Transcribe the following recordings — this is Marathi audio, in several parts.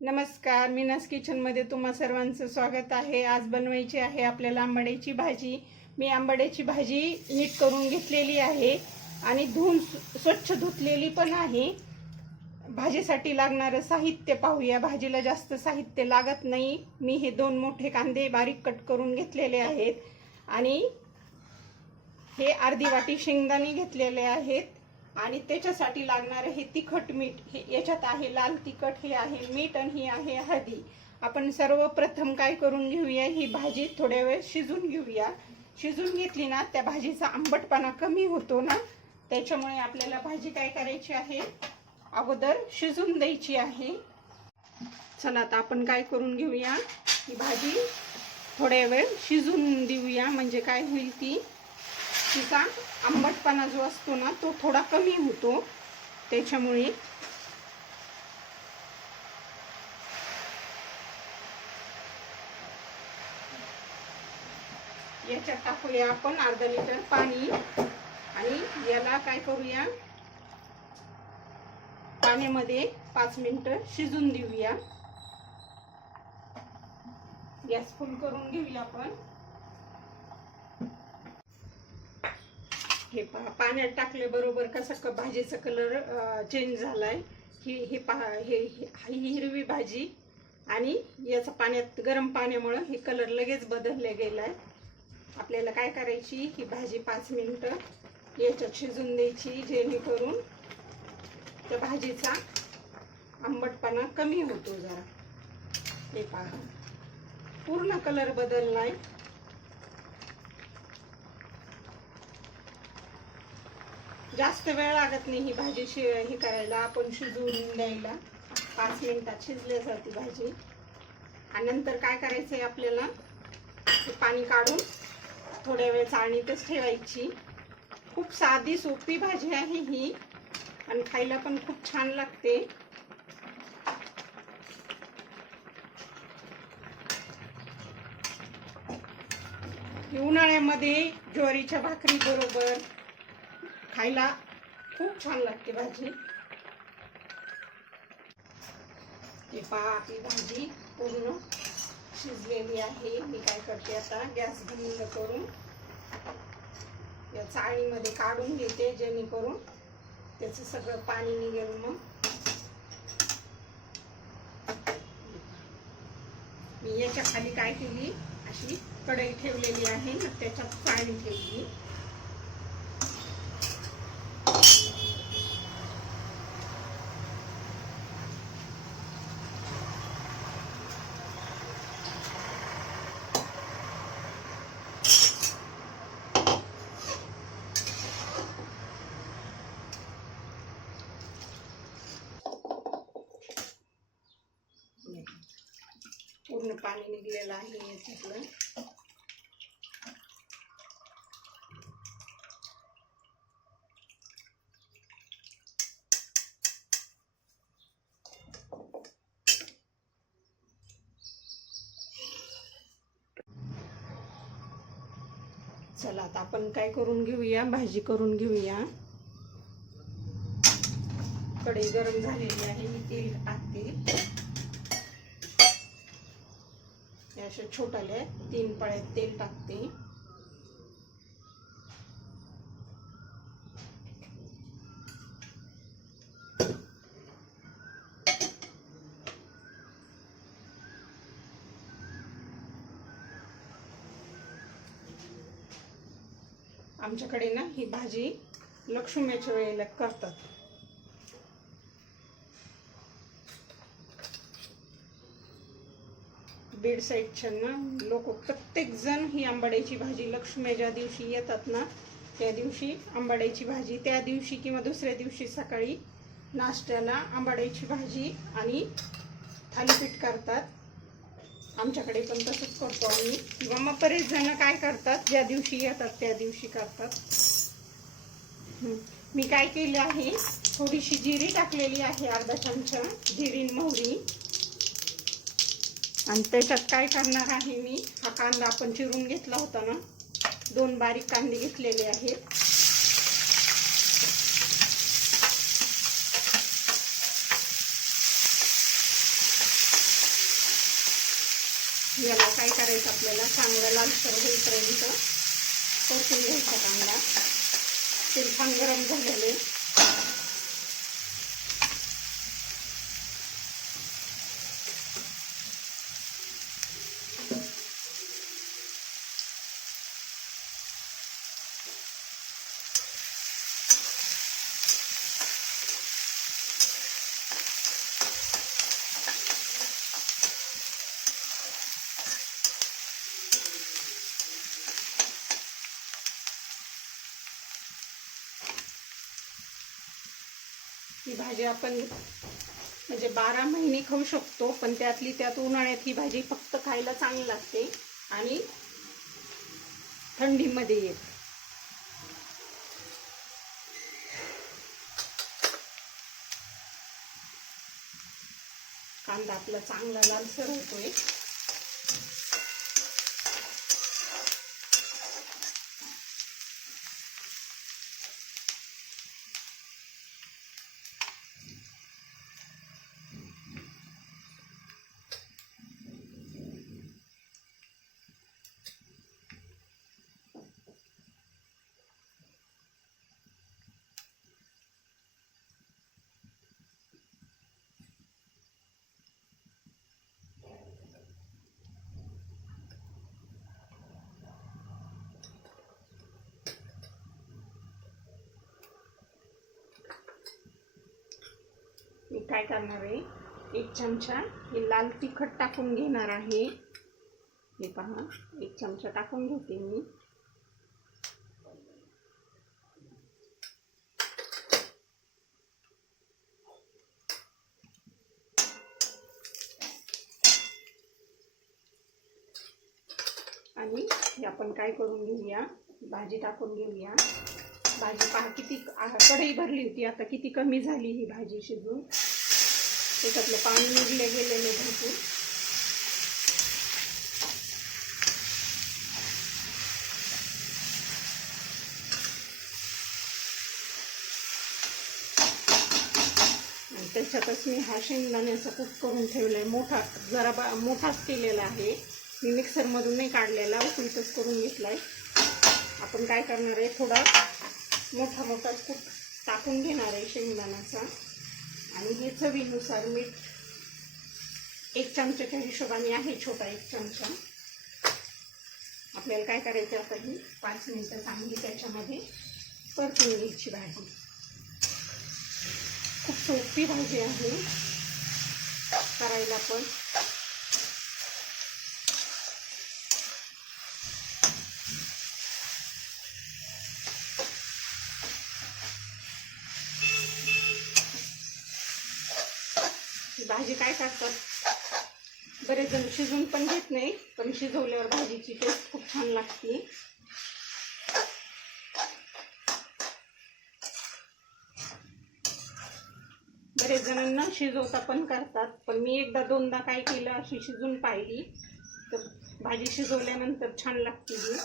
नमस्कार मीनास किचनमध्ये तुम्हा सर्वांचं स्वागत आहे. आज बनवायची आहे आपल्याला आंबाड्याची भाजी. मी आंबाड्याची भाजी नीट करून घेतलेली आहे आणि धुवून स्वच्छ धुतलेली पण आहे. भाजीसाठी लागणारं साहित्य पाहूया. भाजीला जास्त साहित्य लागत नाही. मी हे दोन मोठे कांदे बारीक कट करून घेतलेले आहेत. आणि हे अर्धी वाटी शेंगदाणे घेतलेले आहेत. आणि त्याच्यासाठी लागणारं हे तिखट मीठ हे याच्यात आहे लाल तिखट हे आहे मीठ आणि ही आहे हळदी. आपण सर्वप्रथम काय करून घेऊया ही भाजी थोड्या वेळ शिजून घेऊया. शिजून घेतली ना त्या भाजीचा आंबटपणा कमी होतो ना त्याच्यामुळे आपल्याला भाजी काय करायची आहे? अगोदर शिजून द्यायची आहे. चला आता आपण काय करून घेऊया? ही भाजी थोड्या वेळ शिजून देऊया म्हणजे काय होईल ती? मिरचीचा आंबटपणा जो असतो ना तो थोडा कमी होतो. त्याच्यामुळे याच्यात टाकूया आपण अर्धा लिटर पाणी आणि याला काय करूया? पाण्यामध्ये पाच मिनिटं शिजून देऊया. गॅस फुल करून घेऊया आपण. हे पहा पाण्यात टाकल्याबरोबर कसा क भाजीचा कलर चेंज झालाय. ही हे पहा हे ही हिरवी भाजी आणि याचा पाण्यात गरम पाण्यामुळं हे कलर लगेच बदलले आहे आपल्याला काय करायची? ही भाजी पाच मिनटं याच्यात शिजून द्यायची जेणेकरून त्या भाजीचा आंबटपणा कमी होतो जरा. हे पहा. पूर्ण कलर बदलला आहे जास्त वेळ लागत नाही ही भाजी शि हे करायला. आपण शिजवून द्यायला. पाच मिनिटात शिजल्या जाते भाजी. आणि नंतर काय करायचं आहे आपल्याला? ते पाणी काढून थोड्या वेळ चाळणीतच ठेवायची. खूप साधी सोपी भाजी आहे ही. आणि खायला पण खूप छान लागते. उन्हाळ्यामध्ये ज्वारीच्या भाकरी बरोबर खायला खूप छान लागते भाजी. हे पहा आपली भाजी पूर्ण शिजलेली आहे. मी काय करते आता गॅस बंद करून या चाळीमध्ये काढून घेते जेणेकरून त्याचं सगळं पाणी निघेल मग. मी याच्या खाली काय केली अशी कढई ठेवलेली आहे मग त्याच्यात चाळणी ठेवली. पूर्ण पाणी निघलेलं आहे याच्यातलं चला आता आपण काय करून घेऊया? भाजी करून घेऊया. कढई गरम झालेली आहे मी तेल टाकते असे अशा छोटाले तीन पळे तेल टाकते. आमच्याकडे ना ही भाजी लक्ष्मीच्या वेळेला करतात. बीड साईडच्या ना लोक प्रत्येकजण ही आंबाड्याची भाजी लक्ष्मी ज्या दिवशी येतात ना त्या दिवशी आंबाड्याची भाजी त्या दिवशी किंवा दुसऱ्या दिवशी सकाळी नाश्त्याला आंबाड्याची भाजी आणि थालीपीठ करतात. आमच्याकडे पण तसंच करतो आम्ही. किंवा मग बरेच जण काय करतात ज्या दिवशी येतात त्या दिवशी करतात. मी काय केलं आहे थोडीशी जिरी टाकलेली आहे अर्धा चमचा जिरी मोहरी. आणि त्याच्यात काय करणार आहे मी? हा कांदा आपण चिरून घेतला होता ना? दोन बारीक कांदे घेतलेले आहेत. याला काय करायचं आपल्याला? चांगलं लालसर होईपर्यंत परतून घ्यायचा कांदा. ते छान गरम झालेले. भाजी आपण म्हणजे बारा महिने खाऊ शकतो पण त्यातली त्यात उन्हाळ्यात ही भाजी फक्त खायला चांगली लागते आणि थंडीमध्ये येत. कांदा आपला चांगला लालसर होतोय मी काय करणार आहे? एक चमचा हे लाल तिखट टाकून घेणार आहे. हे पहा एक चमचा टाकून घेते मी. आणि हे आपण काय करून घेऊया? भाजी टाकून घेऊया. भाजी पहा किती कढई भरली होती. आता किती कमी झाली ही भाजी शिजून. त्याच्यातलं पाणी निघले गेलेले भरपूर. आणि त्याच्यातच मी हा शेंगदाण्याचा कूट करून ठेवलाय. मोठा जरा बा मोठाच केलेला आहे. मी मिक्सरमधून नाही काढलेला उकळीतच करून घेतलाय. आपण काय करणार आहे थोडा मोठा मोठा कूट टाकून घेणार आहे शेंगदाण्याचा. आणि हे चवीनुसार मीठ एक चमच्याच्या हिशोबाने आहे छोटा एक चमचा. आपल्याला काय करायचं आता ही? पाच मिनटं चांगली त्याच्यामध्ये. परतून घ्यायची भाजी. खूप सोपी भाजी आहे. करायला पण. भाजी काय करतात? बरेच जण शिजून पण घेत नाही पण शिजवल्यावर भाजीची टेस्ट खूप छान लागते. बरेच जण न शिजवता पण करतात पण मी एकदा दोनदा काय केलं अशी शिजून पाहिली. तर भाजी शिजवल्यानंतर छान लागते ही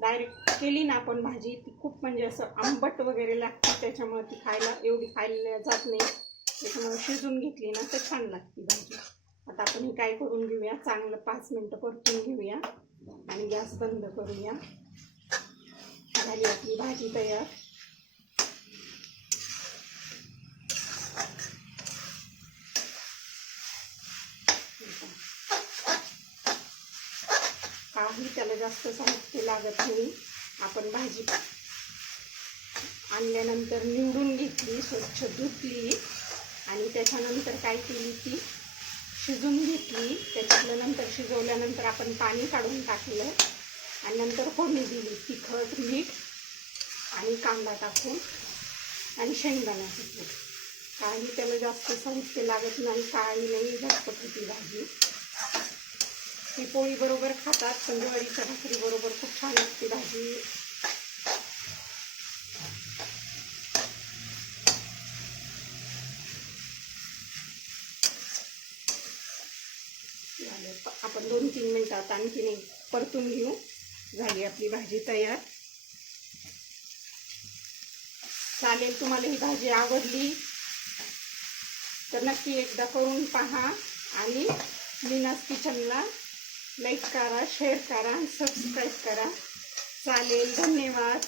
डायरेक्ट केली ना आपण भाजी ती खूप म्हणजे असं आंबट वगैरे लागते त्याच्यामुळे ती खायला एवढी खायला जात नाही. त्याच्यामुळे शिजून घेतली ना तर छान लागते भाजी. आता आपण हे काय करून घेऊया? चांगलं पाच मिनटं परतून घेऊया. आणि गॅस बंद करूया. झाली आपली भाजी तयार. काही त्याला जास्त साहित्य लागत नाही. आपण भाजी आणल्यानंतर निवडून घेतली स्वच्छ धुतली. आणि त्याच्यानंतर काय केली ती? शिजून घेतली. त्याच्यातलं नंतर शिजवल्यानंतर आपण पाणी काढून टाकलं. आणि नंतर फोडणी दिली. तिखट मीठ आणि कांदा टाकून आणि शेंगदाण्याचं टाकून. काही त्याला जास्त साहित्य लागत नाही. काही नाही झटपट होती भाजी. ही पोळी बरोबर खातात पण ज्वारीच्या बरोबर खूप छान लागते भाजी झालं. प- आपण दोन तीन मिनटात आणखीन एक परतून घेऊ. झाली आपली भाजी तयार. चालेल तुम्हाला ही भाजी आवडली तर नक्की एकदा करून पहा आणि मीनास किचनला लाईक करा शेअर करा सबस्क्राईब करा. चालेल धन्यवाद.